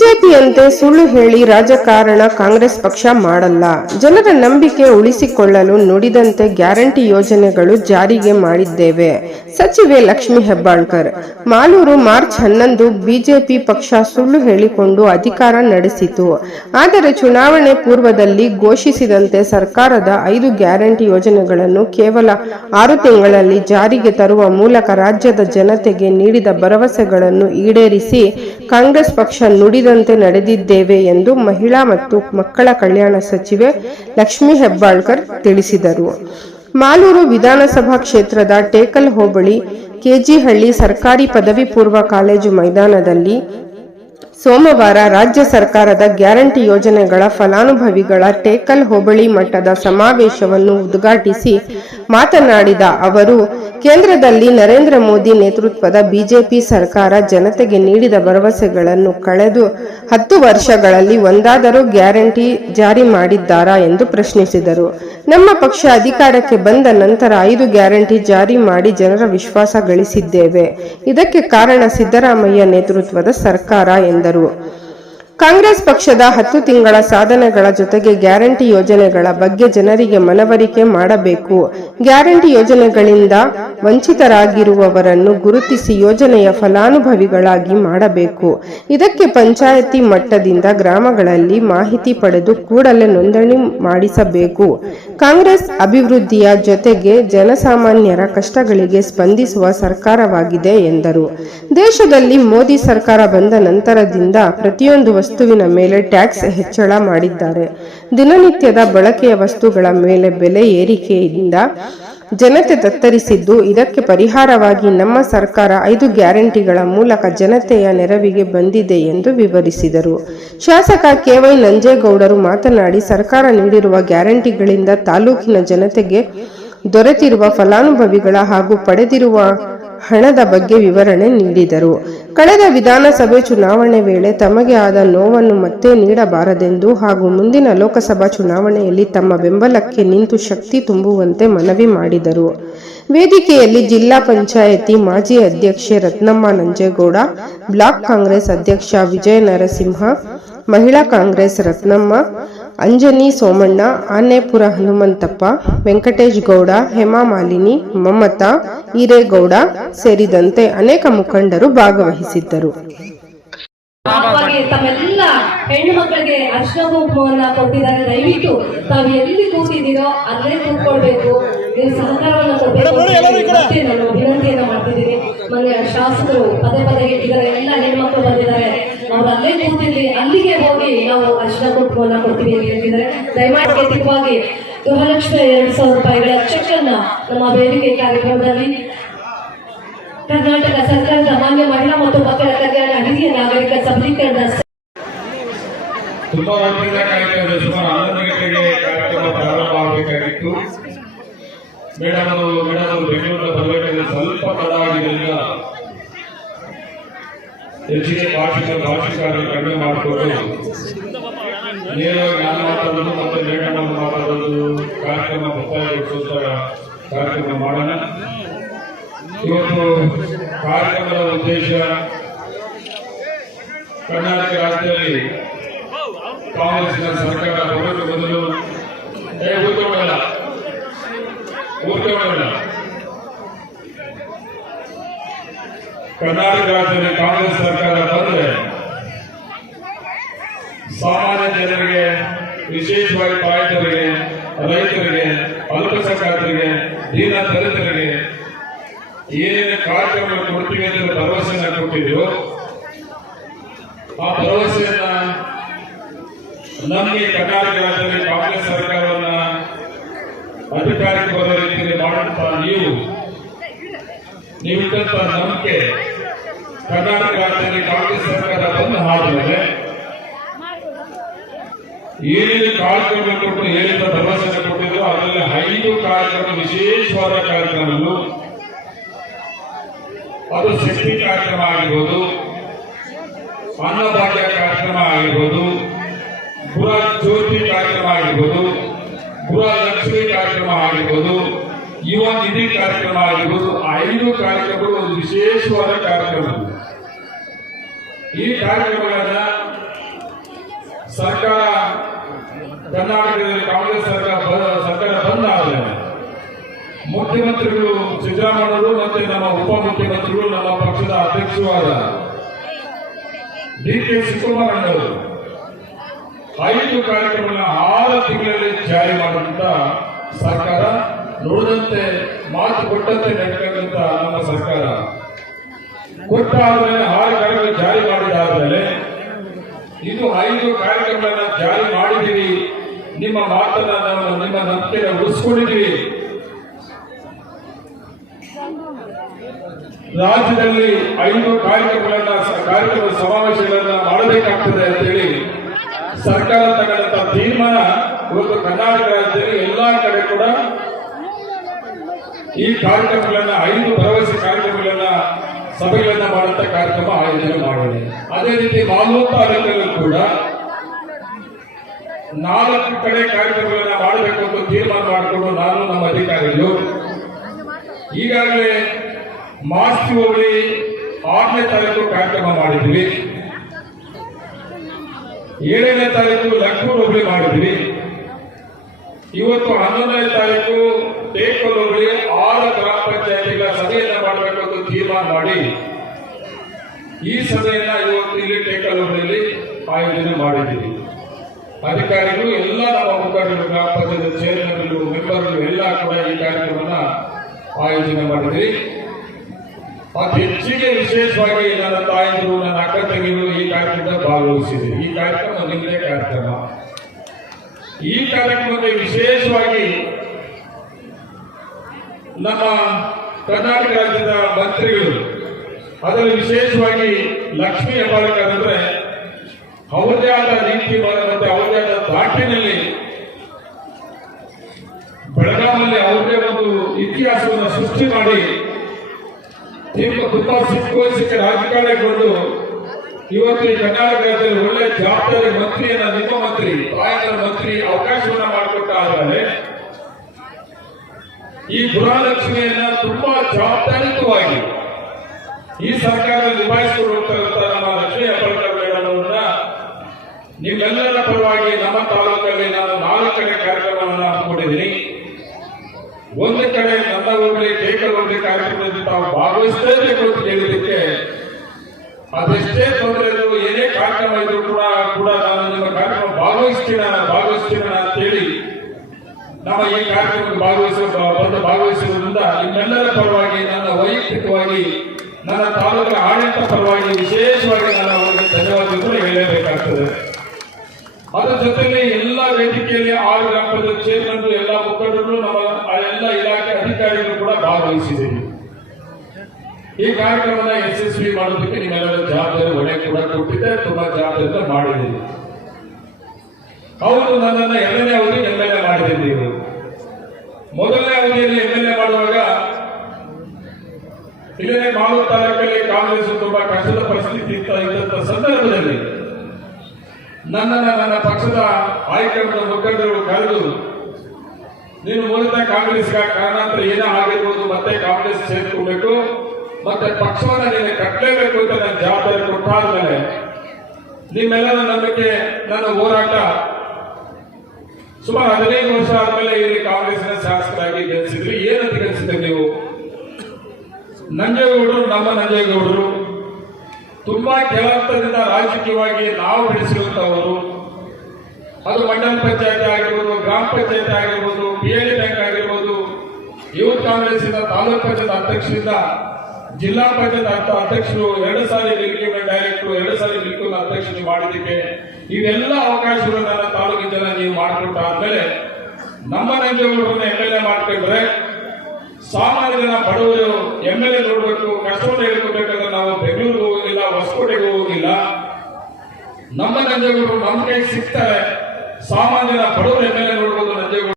ಬಿಜೆಪಿಯಂತೆ ಸುಳ್ಳು ಹೇಳಿ ರಾಜಕಾರಣ ಕಾಂಗ್ರೆಸ್ ಪಕ್ಷ ಮಾಡಲ್ಲ. ಜನರ ನಂಬಿಕೆ ಉಳಿಸಿಕೊಳ್ಳಲು ನುಡಿದಂತೆ ಗ್ಯಾರಂಟಿ ಯೋಜನೆಗಳು ಜಾರಿಗೆ ಮಾಡಿದ್ದೇವೆ. ಸಚಿವೆ ಲಕ್ಷ್ಮೀ ಹೆಬ್ಬಾಳ್ಕರ್. ಮಾಲೂರು ಮಾರ್ಚ್ 11 ಬಿಜೆಪಿ ಪಕ್ಷ ಸುಳ್ಳು ಹೇಳಿಕೊಂಡು ಅಧಿಕಾರ ನಡೆಸಿತು. ಆದರೆ ಚುನಾವಣೆ ಪೂರ್ವದಲ್ಲಿ ಘೋಷಿಸಿದಂತೆ ಸರ್ಕಾರದ 5 ಗ್ಯಾರಂಟಿ ಯೋಜನೆಗಳನ್ನು ಕೇವಲ 6 ತಿಂಗಳಲ್ಲಿ ಜಾರಿಗೆ ತರುವ ಮೂಲಕ ರಾಜ್ಯದ ಜನತೆಗೆ ನೀಡಿದ ಭರವಸೆಗಳನ್ನು ಈಡೇರಿಸಿ ಕಾಂಗ್ರೆಸ್ ಪಕ್ಷ ನುಡಿದಂತೆ ನಡೆದಿದ್ದೇವೆ ಎಂದು ಮಹಿಳಾ ಮತ್ತು ಮಕ್ಕಳ ಕಲ್ಯಾಣ ಸಚಿವೆ ಲಕ್ಷ್ಮೀ ಹೆಬ್ಬಾಳ್ಕರ್ ತಿಳಿಸಿದರು. ಮಾಲೂರು ವಿಧಾನಸಭಾ ಕ್ಷೇತ್ರದ ಟೇಕಲ್ ಹೋಬಳಿ ಕೆಜಿಹಳ್ಳಿ ಸರ್ಕಾರಿ ಪದವಿ ಪೂರ್ವ ಕಾಲೇಜು ಮೈದಾನದಲ್ಲಿ ಸೋಮವಾರ ರಾಜ್ಯ ಸರ್ಕಾರದ ಗ್ಯಾರಂಟಿ ಯೋಜನೆಗಳ ಫಲಾನುಭವಿಗಳ ಟೇಕಲ್ ಹೋಬಳಿ ಮಟ್ಟದ ಸಮಾವೇಶವನ್ನು ಉದ್ಘಾಟಿಸಿ ಮಾತನಾಡಿದ ಅವರು, ಕೇಂದ್ರದಲ್ಲಿ ನರೇಂದ್ರ ಮೋದಿ ನೇತೃತ್ವದ ಬಿಜೆಪಿ ಸರ್ಕಾರ ಜನತೆಗೆ ನೀಡಿದ ಭರವಸೆಗಳನ್ನು ಕಳೆದ 10 ವರ್ಷಗಳಲ್ಲಿ ಒಂದಾದರೂ ಗ್ಯಾರಂಟಿ ಜಾರಿ ಮಾಡಿದ್ದಾರಾ ಎಂದು ಪ್ರಶ್ನಿಸಿದರು. ನಮ್ಮ ಪಕ್ಷ ಅಧಿಕಾರಕ್ಕೆ ಬಂದ ನಂತರ 5 ಗ್ಯಾರಂಟಿ ಜಾರಿ ಮಾಡಿ ಜನರ ವಿಶ್ವಾಸ ಗಳಿಸಿದ್ದೇವೆ. ಇದಕ್ಕೆ ಕಾರಣ ಸಿದ್ದರಾಮಯ್ಯ ನೇತೃತ್ವದ ಸರ್ಕಾರ ಎಂದರು. ಕಾಂಗ್ರೆಸ್ ಪಕ್ಷದ 10 ತಿಂಗಳ ಸಾಧನೆಗಳ ಜೊತೆಗೆ ಗ್ಯಾರಂಟಿ ಯೋಜನೆಗಳ ಬಗ್ಗೆ ಜನರಿಗೆ ಮನವರಿಕೆ ಮಾಡಬೇಕು. ಗ್ಯಾರಂಟಿ ಯೋಜನೆಗಳಿಂದ ವಂಚಿತರಾಗಿರುವವರನ್ನು ಗುರುತಿಸಿ ಯೋಜನೆಯ ಫಲಾನುಭವಿಗಳಾಗಿ ಮಾಡಬೇಕು. ಇದಕ್ಕೆ ಪಂಚಾಯಿತಿ ಮಟ್ಟದಿಂದ ಗ್ರಾಮಗಳಲ್ಲಿ ಮಾಹಿತಿ ಪಡೆದು ಕೂಡಲೇ ನೋಂದಣಿ ಮಾಡಿಸಬೇಕು. ಕಾಂಗ್ರೆಸ್ ಅಭಿವೃದ್ಧಿಯ ಜೊತೆಗೆ ಜನಸಾಮಾನ್ಯರ ಕಷ್ಟಗಳಿಗೆ ಸ್ಪಂದಿಸುವ ಸರ್ಕಾರವಾಗಿದೆ ಎಂದರು. ದೇಶದಲ್ಲಿ ಮೋದಿ ಸರ್ಕಾರ ಬಂದ ನಂತರದಿಂದ ಪ್ರತಿಯೊಂದು ವಸ್ತುವಿನ ಮೇಲೆ ಟ್ಯಾಕ್ಸ್ ಹೆಚ್ಚಳ ಮಾಡಿದ್ದಾರೆ. ದಿನನಿತ್ಯದ ಬಳಕೆಯ ವಸ್ತುಗಳ ಮೇಲೆ ಬೆಲೆ ಏರಿಕೆಯಿಂದ ಜನತೆ ತತ್ತರಿಸಿದ್ದು, ಇದಕ್ಕೆ ಪರಿಹಾರವಾಗಿ ನಮ್ಮ ಸರ್ಕಾರ 5 ಗ್ಯಾರಂಟಿಗಳ ಮೂಲಕ ಜನತೆಯ ನೆರವಿಗೆ ಬಂದಿದೆ ಎಂದು ವಿವರಿಸಿದರು. ಶಾಸಕ ಕೆ.ವೈ. ನಂಜೇಗೌಡರು ಮಾತನಾಡಿ, ಸರ್ಕಾರ ನೀಡಿರುವ ಗ್ಯಾರಂಟಿಗಳಿಂದ ತಾಲೂಕಿನ ಜನತೆಗೆ ದೊರೆತಿರುವ ಫಲಾನುಭವಿಗಳ ಹಾಗೂ ಪಡೆದಿರುವ ಹಣದ ಬಗ್ಗೆ ವಿವರಣೆ ನೀಡಿದರು. ಕಳೆದ ವಿಧಾನಸಭೆ ಚುನಾವಣೆ ವೇಳೆ ತಮಗೆ ಆದ ನೋವನ್ನು ಮತ್ತೆ ನೀಡಬಾರದೆಂದು ಹಾಗೂ ಮುಂದಿನ ಲೋಕಸಭಾ ಚುನಾವಣೆಯಲ್ಲಿ ತಮ್ಮ ಬೆಂಬಲಕ್ಕೆ ನಿಂತು ಶಕ್ತಿ ತುಂಬುವಂತೆ ಮನವಿ ಮಾಡಿದರು. ವೇದಿಕೆಯಲ್ಲಿ ಜಿಲ್ಲಾ ಪಂಚಾಯಿತಿ ಮಾಜಿ ಅಧ್ಯಕ್ಷೆ ರತ್ನಮ್ಮ ನಂಜೇಗೌಡ, ಬ್ಲಾಕ್ ಕಾಂಗ್ರೆಸ್ ಅಧ್ಯಕ್ಷ ವಿಜಯ ನರಸಿಂಹ, ಮಹಿಳಾ ಕಾಂಗ್ರೆಸ್ ರತ್ನಮ್ಮ, ಅಂಜನಿ ಸೋಮಣ್ಣ, ಆನೇಪುರ ಹನುಮಂತಪ್ಪ, ವೆಂಕಟೇಶ್ ಗೌಡ, ಹೇಮಾ ಮಾಲಿನಿ, ಮಮತಾ, ಈರೇಗೌಡ ಸೇರಿದಂತೆ ಅನೇಕ ಮುಖಂಡರು ಭಾಗವಹಿಸಿದ್ದರು. ತಮ್ಮೆಲ್ಲ ಹೆಣ್ಣು ಮಕ್ಕಳಿಗೆ ಅರ್ಶನ ಕುಂಕುಮವನ್ನ ಕೊಟ್ಟಿದ್ದಾರೆ. ದಯವಿಟ್ಟು ತಾವು ಎಲ್ಲಿ ಕೂತಿದ್ದೀರೋ ಅಲ್ಲೇ ಕೂತ್ಕೊಳ್ಬೇಕು. ನೀವು ಸಹಕಾರವನ್ನು ಕೊಡಬೇಕು ಮತ್ತೆ ನಾನು ವಿನಂತಿಯನ್ನ ಮಾಡ್ತಿದ್ದೀನಿ. ಮೊನ್ನೆ ಶಾಸಕರು ಪದೇ ಪದೇ ಹೇಳಿದ್ದಾರೆ, ಎಲ್ಲ ಹೆಣ್ಮಕ್ಳು ಬಂದಿದ್ದಾರೆ, ಅವ್ರು ಅಲ್ಲೇ ಕೂತಿರ್ಲಿ, ಅಲ್ಲಿಗೆ ಹೋಗಿ ನಾವು ಅರ್ಶನ ಕುಂಕುಮವನ್ನ ಕೊಡ್ತೀವಿ ಅಂತ ಹೇಳ್ತಿದ್ದಾರೆ. ದಯಮಾಡಿ ವೈಯಕ್ತಿಕವಾಗಿ ಗೃಹಲಕ್ಷ್ಮಿ 2,000 ರೂಪಾಯಿಗಳ ಚೆಕ್ ಅನ್ನ ನಮ್ಮ ವೇದಿಕೆ ಕಾರ್ಯಕ್ರಮದಲ್ಲಿ ಕರ್ನಾಟಕ ಸರ್ಕಾರದ ಮಾನ್ಯ ಮಹಿಳಾ ಮತ್ತು ಮಕ್ಕಳ ಕಲ್ಯಾಣ ಹಿರಿಯ ನಾಗರಿಕ ಸಬಲೀಕರಣ ತುಂಬಾ ಸುಮಾರು 11 ಗಂಟೆಗೆ ಕಾರ್ಯಕ್ರಮ ಪ್ರಾರಂಭ ಆಗಬೇಕಾಗಿತ್ತು. ಮೇಡಮ್ ಬೆಂಗಳೂರಿನ ಬರಬೇಕಾದ್ರೆ ಸ್ವಲ್ಪ ತಡ ಆಗಿದ್ದರಿಂದ ಹೆಚ್ಚಿಗೆ ಭಾಷಿಕರನ್ನು ಕಡಿಮೆ ಮಾಡಿಕೊಂಡು ನೇರವಾಗಿ ನಾನು ಮಾತಾಡೋದು ಮತ್ತೆ ಮೇಡಮ್ ಮಾತಾಡೋದು ಕಾರ್ಯಕ್ರಮ ಮುಕ್ತಾಯಗೊಳಿಸುವಂತ ಕಾರ್ಯಕ್ರಮ ಮಾಡೋಣ. ಇವತ್ತು ಕಾರ್ಯಕ್ರಮದ ಉದ್ದೇಶ ಕರ್ನಾಟಕ ರಾಜ್ಯದಲ್ಲಿ ಕಾಂಗ್ರೆಸ್ನ ಸರ್ಕಾರ ಬರೋದು ಬದಲು ಕರ್ನಾಟಕ ರಾಜ್ಯದಲ್ಲಿ ಕಾಂಗ್ರೆಸ್ ಸರ್ಕಾರ ಬಂದರೆ ಸಾಮಾನ್ಯ ಜನರಿಗೆ, ವಿಶೇಷವಾಗಿ ತಾಯಂದಿರಿಗೆ, ರೈತರಿಗೆ, ಅಲ್ಪಸಂಖ್ಯಾತರಿಗೆ, ದೀನ ದಲಿತರಿಗೆ ಏನೇನು ಕಾರ್ಯಕ್ರಮ ಕೊಡ್ತೀವಿ ಅಂತ ಭರವಸೆಯನ್ನ ಕೊಟ್ಟಿದ್ರು. ಆ ಭರವಸೆಯನ್ನ ನಮಗೆ ಕರ್ನಾಟಕ ರಾಜ್ಯದಲ್ಲಿ ಕಾಂಗ್ರೆಸ್ ಸರ್ಕಾರವನ್ನ ಅಧಿಕಾರಕ್ಕೆ ಬರೋ ರೀತಿಯಲ್ಲಿ ಮಾಡುತ್ತಾ ನೀವಿಟ್ಟಂತ ನಂಬಿಕೆ ಕರ್ನಾಟಕ ರಾಜ್ಯದಲ್ಲಿ ಕಾಂಗ್ರೆಸ್ ಸರ್ಕಾರ ಬಂದು ಆದಮೇಲೆ ಏನೇನು ಕಾರ್ಯಕ್ರಮ ಕೊಟ್ಟು ಏನೇನು ಭರವಸೆ ಕೊಟ್ಟಿದ್ರು ಅದರಲ್ಲಿ 5 ಕಾರ್ಯಕ್ರಮ, ವಿಶೇಷವಾದ ಕಾರ್ಯಕ್ರಮಗಳು, ಅದು ಶಕ್ತಿ ಕಾರ್ಯಕ್ರಮ ಆಗಿರ್ಬೋದು, ಅನ್ನಭಾಗ್ಯ ಕಾರ್ಯಕ್ರಮ ಆಗಿರ್ಬೋದು, ಗೃಹ ಜ್ಯೋತಿ ಕಾರ್ಯಕ್ರಮ ಆಗಿರ್ಬೋದು, ಗೃಹ ಲಕ್ಷ್ಮಿ ಕಾರ್ಯಕ್ರಮ ಆಗಿರ್ಬೋದು, ಯುವ ನಿಧಿ ಕಾರ್ಯಕ್ರಮ ಆಗಿರ್ಬೋದು. 5 ಕಾರ್ಯಕ್ರಮಗಳು ಒಂದು ವಿಶೇಷವಾದ ಕಾರ್ಯಕ್ರಮ. ಈ ಕಾರ್ಯಕ್ರಮಗಳನ್ನ ಸರ್ಕಾರ ಕರ್ನಾಟಕದಲ್ಲಿ ಕಾಂಗ್ರೆಸ್ ಸರ್ಕಾರ ಬಂದಾಗಲೇ ಮುಖ್ಯಮಂತ್ರಿಗಳು ಸಿದ್ದರಾಮಯ್ಯವರು ಮತ್ತೆ ನಮ್ಮ ಉಪಮುಖ್ಯಮಂತ್ರಿಗಳು ನಮ್ಮ ಪಕ್ಷದ ಅಧ್ಯಕ್ಷರಾದ ಡಿ ಕೆ ಶಿವಕುಮಾರ್ ಅವರು 5 ಕಾರ್ಯಕ್ರಮಗಳನ್ನ 6 ತಿಂಗಳಲ್ಲಿ ಜಾರಿ ಮಾಡುವಂತ ಸರ್ಕಾರ, ನುಡಿದಂತೆ ಮಾತು ಕೊಟ್ಟಂತೆ ನಡೆದಂತ ನಮ್ಮ ಸರ್ಕಾರ. ಕೊಟ್ಟ ಆದ್ಮೇಲೆ 6 ಕಾರ್ಯಕ್ರಮ ಜಾರಿ ಮಾಡಿದಾದ್ಮೇಲೆ ಇದು 5 ಕಾರ್ಯಕ್ರಮಗಳನ್ನ ಜಾರಿ ಮಾಡಿದ್ದೀವಿ, ನಿಮ್ಮ ಮಾತನ್ನ ನಾವು ನಿಮ್ಮ ನಂಬಿಕೆಯನ್ನು ಉಳಿಸ್ಕೊಂಡಿದ್ದೀವಿ. ರಾಜ್ಯದಲ್ಲಿ 5 ಕಾರ್ಯಕ್ರಮ ಸಮಾವೇಶಗಳನ್ನ ಮಾಡಬೇಕಾಗ್ತದೆ ಅಂತೇಳಿ ಸರ್ಕಾರ ತಗೊಂಡಂತ ತೀರ್ಮಾನ ಇವತ್ತು ಕರ್ನಾಟಕ ರಾಜ್ಯದಲ್ಲಿ ಎಲ್ಲಾ ಕಡೆ ಕೂಡ ಈ ಕಾರ್ಯಕ್ರಮಗಳನ್ನ 5 ಭರವಸೆ ಕಾರ್ಯಕ್ರಮಗಳನ್ನ ಸಭೆಗಳನ್ನ ಮಾಡುವಂತ ಕಾರ್ಯಕ್ರಮ ಆಯೋಜನೆ ಮಾಡಿದೆ. ಅದೇ ರೀತಿ ಮಾಲೂರು ತಾಲೂಕಲ್ಲೂ ಕೂಡ 4 ಕಡೆ ಕಾರ್ಯಕ್ರಮಗಳನ್ನ ಮಾಡಬೇಕು ಅಂತ ತೀರ್ಮಾನ ಮಾಡಿಕೊಂಡು ನಾನು ನಮ್ಮ ಅಧಿಕಾರಿಗಳು ಈಗಾಗಲೇ ಮಾಸ್ತಿ ಹೋಬಳಿ 6ನೇ ತಾರೀಕು ಕಾರ್ಯಕ್ರಮ ಮಾಡಿದ್ವಿ, 7ನೇ ತಾರೀಕು ಲಕ್ನೂರು ಹೋಬಳಿ ಮಾಡಿದ್ವಿ, ಇವತ್ತು 11ನೇ ತಾರೀಕು ಟೇಕಲ್ ಹೋಬಳಿ 6 ಗ್ರಾಮ ಪಂಚಾಯತಿಗಳ ಸಭೆಯನ್ನ ಮಾಡಬೇಕು ಅಂತ ತೀರ್ಮಾನ ಮಾಡಿ ಈ ಸಭೆಯನ್ನ ಇವತ್ತು ಇಲ್ಲಿ ಟೇಕಲ್ ಹೋಬಳಿಯಲ್ಲಿ ಆಯೋಜನೆ ಮಾಡಿದ್ದೀವಿ. ಅಧಿಕಾರಿಗಳು ಎಲ್ಲ ನಮ್ಮ ಮುಖಂಡರು, ಗ್ರಾಮ ಪಂಚಾಯತ್ ಚೇರ್ಮನ್ಗಳು, ಮೆಂಬರ್ಗಳು ಎಲ್ಲ ಕೂಡ ಈ ಕಾರ್ಯಕ್ರಮನ ಆಯೋಜನೆ ಮಾಡಿದ್ವಿ. ಅತಿ ಹೆಚ್ಚಿಗೆ ವಿಶೇಷವಾಗಿ ನನ್ನ ತಾಯಂದಿರು, ನನ್ನ ಅಕ್ಕ ತಂಗಿಗಳು ಈ ಕಾರ್ಯಕ್ರಮದಲ್ಲಿ ಭಾಗವಹಿಸಿದೆ. ಈ ಕಾರ್ಯಕ್ರಮ ನಿಮ್ಮದೇ ಕಾರ್ಯಕ್ರಮ. ಈ ಕಾರ್ಯಕ್ರಮದಲ್ಲಿ ವಿಶೇಷವಾಗಿ ನಮ್ಮ ಕರ್ನಾಟಕ ರಾಜ್ಯದ ಮಂತ್ರಿಗಳು, ಅದರಲ್ಲಿ ವಿಶೇಷವಾಗಿ ಲಕ್ಷ್ಮೀ ಹೆಬ್ಬಾಳ್ಕರ್ ಅಂದ್ರೆ ಅವರದೇ ಆದ ನೀತಿ ಮತ್ತೆ ಅವರದೇ ಆದ ದಾಟಿನಲ್ಲಿ ಬೆಳಗಾವಿಯಲ್ಲಿ ಅವರದೇ ಒಂದು ಇತಿಹಾಸವನ್ನು ಸೃಷ್ಟಿ ಮಾಡಿ ತುಂಬಾ ಸಿಕ್ಕ ರಾಜಕಾರಣಕ್ಕೆ ಬಂದು ಇವತ್ತು ಈ ಕರ್ನಾಟಕ ರಾಜ್ಯದಲ್ಲಿ ಒಳ್ಳೆ ಜವಾಬ್ದಾರಿ ಮಂತ್ರಿಯನ್ನ, ನಿಮ್ಮ ಮಂತ್ರಿ, ತಾಯಂದ್ರ ಮಂತ್ರಿ ಅವಕಾಶವನ್ನ ಮಾಡಿಕೊಟ್ಟ ಆದರೆ ಈ ಗೃಹಲಕ್ಷ್ಮಿಯನ್ನ ತುಂಬಾ ಜವಾಬ್ದಾರಿಯುತವಾಗಿ ಈ ಸರ್ಕಾರ ನಿಭಾಯಿಸಿಕೊಂಡು ಹೋಗ್ತಾ ನಮ್ಮ ಲಕ್ಷ್ಮೀ ಹೆಬ್ಬಾಳ್ಕರ್ ಮೇಡಮ್ ಅವರನ್ನ ನಿಮ್ಮೆಲ್ಲರ ಪರವಾಗಿ ನಮ್ಮ ತಾಲೂಕಲ್ಲಿ ನಾನು 4 ಕಡೆ ಕಾರ್ಯಕ್ರಮವನ್ನು ಹಮ್ಮಿಕೊಂಡಿದ್ದೀನಿ. ಒಂದು ಕಡೆ ನನ್ನ ಹೋಬಳಿ ಟೇಕಲ್ ಹೋಬಳಿ ಕಾರ್ಯಕ್ರಮದಲ್ಲಿ ತಾವು ಭಾಗವಹಿಸಲೇಬೇಕು ಅಂತ ಹೇಳಿದ್ದಕ್ಕೆ ಅದೆಷ್ಟೇ ತೊಂದರೆ ಇದ್ರು, ಏನೇ ಕಾರ್ಯಕ್ರಮ ಇದ್ರು ಕೂಡ ನಾನು ನಿಮ್ಮ ಕಾರ್ಯಕ್ರಮ ಭಾಗವಹಿಸ್ತೀನ ಅಂತ ಹೇಳಿ ನಮ್ಮ ಈ ಕಾರ್ಯಕ್ರಮಕ್ಕೆ ಭಾಗವಹಿಸುವುದರಿಂದ ನಿಮ್ಮೆಲ್ಲರ ಪರವಾಗಿ ನನ್ನ ವೈಯಕ್ತಿಕವಾಗಿ ನನ್ನ ತಾಲೂಕಿನ ಆಡಳಿತ ಪರವಾಗಿ ವಿಶೇಷವಾಗಿ ನಾನು ಅವರಿಗೆ ಧನ್ಯವಾದಗಳು ಹೇಳಬೇಕಾಗ್ತದೆ. ಅದರ ಜೊತೆಗೆ ಎಲ್ಲ ವೇದಿಕೆಯಲ್ಲಿ 6 ಗ್ರಾಮ ಪಂಚಾಯತ್ ಚೇರ್ಮನ್, ಎಲ್ಲ ಮುಖಂಡರು, ನಮ್ಮ ಎಲ್ಲ ಇಲಾಖೆ ಅಧಿಕಾರಿಗಳು ಕೂಡ ಭಾಗವಹಿಸಿದ್ದೀವಿ. ಈ ಕಾರ್ಯಕ್ರಮನ ಯಶಸ್ವಿ ಮಾಡೋದಕ್ಕೆ ನಿಮ್ಮೆಲ್ಲರ ಜವಾಬ್ದಾರಿ ಹೊಣೆ ಕೂಡ ಕೊಟ್ಟಿದ್ದೆ, ತುಂಬಾ ಜವಾಬ್ದಾರಿ ಮಾಡಿದ್ದೀವಿ. ಅವರು ನನ್ನನ್ನು 2ನೇ ಅವಧಿ MLA ಮಾಡಿದ್ದೀವಿ. ಮೊದಲನೇ ಅವಧಿಯಲ್ಲಿ MLA ಮಾಡುವಾಗ ಇಲ್ಲೇ ಮಾಲೂರು ತಾಲೂಕಲ್ಲಿ ಕಾಂಗ್ರೆಸ್ ತುಂಬಾ ಕಷ್ಟದ ಪರಿಸ್ಥಿತಿ ಇದ್ದಂತ ಸಂದರ್ಭದಲ್ಲಿ ನನ್ನ ಪಕ್ಷದ ಹೈಕಮಾಂಡ್ ಮುಖಂಡರು ಕರೆದು, ನೀನು ಮೂಲತಃ ಕಾಂಗ್ರೆಸ್ ಕಾರಣಾಂತರ ಏನೋ ಆಗಿರ್ಬೋದು, ಮತ್ತೆ ಕಾಂಗ್ರೆಸ್ ಸೇರ್ಕೋಬೇಕು, ಮತ್ತೆ ಪಕ್ಷವನ್ನ ನೀನು ಕಟ್ಟಲೇಬೇಕು ಅಂತ ನನ್ನ ಜವಾಬ್ದಾರಿ ಕೊಟ್ಟಾದ್ಮೇಲೆ ನಿಮ್ಮೆಲ್ಲರ ನಂಬಿಕೆ, ನನ್ನ ಹೋರಾಟ ಸುಮಾರು 15 ವರ್ಷ ಆದ್ಮೇಲೆ ಇಲ್ಲಿ ಕಾಂಗ್ರೆಸ್ನ ಶಾಸಕರಾಗಿ ಗೆಲ್ಲಿಸಿದ್ರಿ. ಏನಂತ ಗೆಲ್ಲಿಸಿದ್ರಿ ನೀವು? ನಂಜೇಗೌಡರು, ನಮ್ಮ ನಂಜೇಗೌಡರು ತುಂಬಾ ಕೆಳಹಂತದಿಂದ ರಾಜಕೀಯವಾಗಿ ನಾವು ಬೆಳೆಸಿರುವಂತವರು. ಅದು ಮಂಡಲ ಪಂಚಾಯತ್ ಆಗಿರ್ಬೋದು, ಗ್ರಾಮ ಪಂಚಾಯತ್ ಆಗಿರ್ಬೋದು, PLD ಬ್ಯಾಂಕ್ ಆಗಿರ್ಬೋದು, ಯೂತ್ ಕಾಂಗ್ರೆಸ್ಸಿನ ತಾಲೂಕ್ ಪಂಚಾಯತ್ ಅಧ್ಯಕ್ಷರಿಂದ ಜಿಲ್ಲಾ ಪಂಚಾಯತ್ ಅಧ್ಯಕ್ಷರು, 2 ಸಾರಿ ಮಿಲ್ಕಿಂಗ್ ಡೈರೆಕ್ಟರ್, 2 ಸಾರಿ ಮಿಲ್ಕಿಂಗ್ ಅಧ್ಯಕ್ಷರು ಮಾಡಿದ್ದಕ್ಕೆ ಇವೆಲ್ಲ ಅವಕಾಶಗಳು ನನ್ನ ತಾಲೂಕಿನ ಜನ ನೀವು ಮಾಡಿಕೊಟ್ಟಾದ್ಮೇಲೆ ನಮ್ಮ ನಂಜೇಗೌಡರನ್ನ MLA ಮಾಡ್ಕೊಂಡ್ರೆ ಸಾಮಾನ್ಯ ಜನ ಬಡವರು MLA ನೋಡ್ಬೇಕು, ಕಷ್ಟವನ್ನು ಹೇಳ್ಕೊಬೇಕಂದ್ರೆ ನಾವು ಬೆಂಗಳೂರಿಗೆ ಹೋಗಿಲ್ಲ, ಹೊಸಕೋಟೆಗೆ ಹೋಗಿಲ್ಲ. ನಮ್ಮ ನಂಜೇಗೌಡರು ನಮ್ಮ ಕೈಗೆ ಸಿಗ್ತಾರೆ. ಸಾಮಾನ್ಯ ಜನ ಬಡವರು